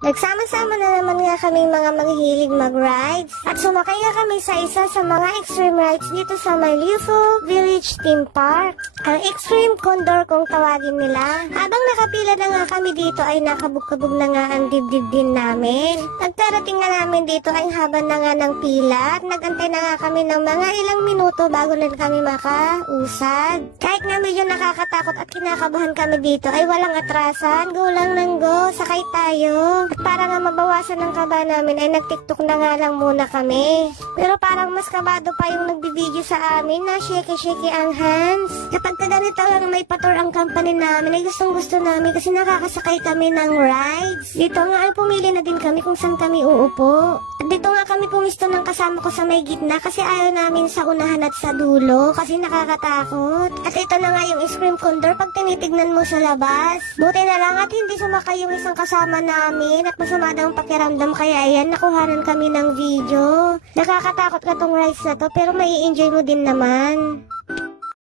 Nagsama-sama na naman nga kaming mga manghihilig mag-rides at sumakay nga kami sa isa sa mga extreme rides dito sa Mailifu Village Theme Park. Ang Extreme Condor kung tawagin nila. Habang nakapila na nga kami dito ay nakabog-kabog na nga ang dibdib din namin. Nagtarating nga namin dito ay haba na nga ng pila at nagantay na nga kami ng mga ilang minuto bago na kami makausad. Kahit nga medyo nakakatakot at kinakabahan kami dito ay walang atrasan, go lang ng go, sakay tayo. At para nga mabawasan ng kaba namin ay nag-tiktok na nga lang muna kami. Pero parang mas kabado pa yung nagbibideo sa amin na shaky-shaky ang hands. Kapag ganito lang may pator ang company namin ay gustong-gusto namin kasi nakakasakay kami ng rides. Dito nga ay pumili na din kami kung saan kami uupo. At dito nga kami pumisto ng kasama ko sa may gitna kasi ayaw namin sa unahan at sa dulo kasi nakakatakot. At ito na nga yung Extreme Condor pag tinitignan mo sa labas. Buti na lang at hindi sumakay yung isang kasama namin at masama daw ang pakiramdam kaya ayan nakuhanan kami ng video. Nakakatakot ka tong rides na to pero mai-enjoy mo din naman.